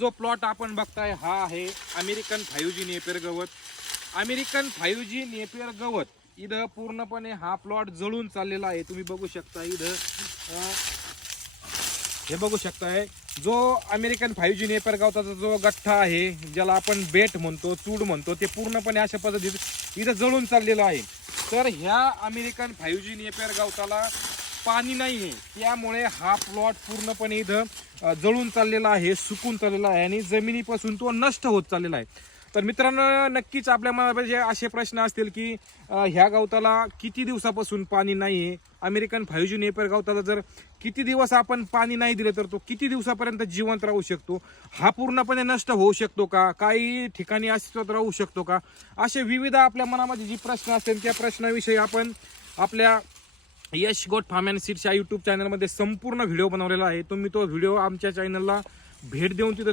जो प्लॉट आपण बघताय हा आहे अमेरिकन 5G नेपियर गवत. अमेरिकन 5G नेपियर गवत इथं पूर्णपणे हा प्लॉट जळून चाललेला आहे. तुम्ही बघू शकता इथं हे बघू शकताय जो अमेरिकन 5G नेपियर गवताचा जो गठ्ठा आहे ज्याला आपण बेट म्हणतो, चूड म्हणतो, ते पूर्णपणे अशा पद्धतीत इथं जळून चाललेलं आहे. तर ह्या अमेरिकन 5G नेपियर गवताला पाणी नाही आहे, त्यामुळे हा प्लॉट पूर्णपणे इथं जळून चाललेला आहे, सुकून चाललेला आहे आणि जमिनीपासून तो नष्ट होत चाललेला आहे. तर मित्रांनो, नक्कीच आपल्या मनामध्ये असे प्रश्न असतील की ह्या गवताला किती दिवसापासून पाणी नाही आहे. अमेरिकन 5G नेपियर गवताला जर किती दिवस आपण पाणी नाही दिले तर तो किती दिवसापर्यंत जिवंत राहू शकतो, हा पूर्णपणे नष्ट होऊ शकतो का, काही ठिकाणी अस्तित्वात राहू शकतो का, असे विविध आपल्या मनामध्ये जे प्रश्न असतील त्या प्रश्नाविषयी आपण आपल्या यश गोट फार्म अँड सीड्सच्या यूट्यूब चॅनलमध्ये संपूर्ण व्हिडिओ बनवलेला आहे. तुम्ही तो व्हिडिओ आमच्या चॅनलला भेट देऊन तिथं